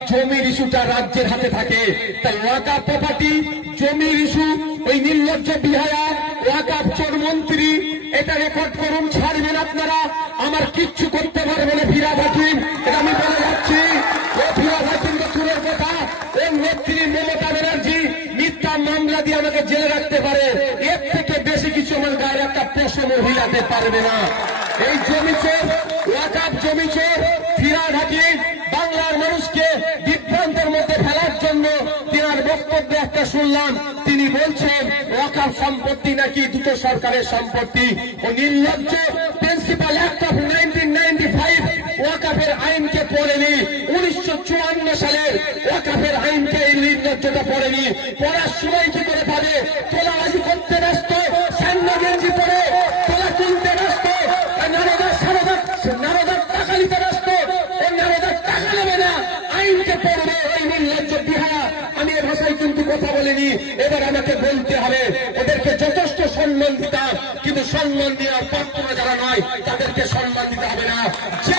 জমির ইস্যুটা রাজ্যের হাতে থাকে, তাই ওয়াকাফ প্রপার্টি জমির ইস্যু ওই নির্লজ্জ বিহায়া ওয়াকাফ চোর মন্ত্রী এটা রেকর্ড করুন, ছাড়বেন আপনারা। আমার কিচ্ছু করতে পারবে না ফিরাদ হাকিম, এটা আমি বলে যাচ্ছি। ও ফিরাদ হাকিম তো চুরের কথা, ওর নেত্রী মমতা ব্যানার্জি মিথ্যা মামলা দিয়ে আমাকে জেলে রাখতে পারে, এর থেকে বেশি কিছু আমার গায়ের একটা পশম হিলাতে পারবে না। এই জমি চোর ওয়াকাফ জমি চোর ফিরাদ হাকিম বাংলার মানুষকে বিভ্রান্তের মধ্যে ফেলার জন্য তিনার বক্তব্য একটা শুনলাম, তিনি বলছেন ওয়াকাফ সম্পত্তি নাকি দুটো সরকারের সম্পত্তি। ও নির্লজ্জ প্রিন্সিপাল অ্যাক্ট অফ 1995 ওয়াকাফের আইনকে পড়েনি, 1954 সালের ওয়াকাফের আইনকে এই নির্লজ্জতা পড়েনি। পড়ার সময় কি করে পাবে? তোলাবাজি করতে ব্যস্ত, সান্না গেঞ্জি পরে তোলা কিনতে ব্যস্ত, নারদার টাকা নিতে ব্যস্ত। ও নারদার টাকা নেবে না, আইনকে পড়বে ওই নির্লজ্জ বিহারা। আমি এ ভাষায় কিন্তু কথা বলিনি, এবার আমাকে বলতে হবে। ওদেরকে যথেষ্ট সম্মান দিতাম, কিন্তু সম্মান দেওয়ার পাত্র যারা নয় তাদেরকে সম্মান দিতে হবে না। যে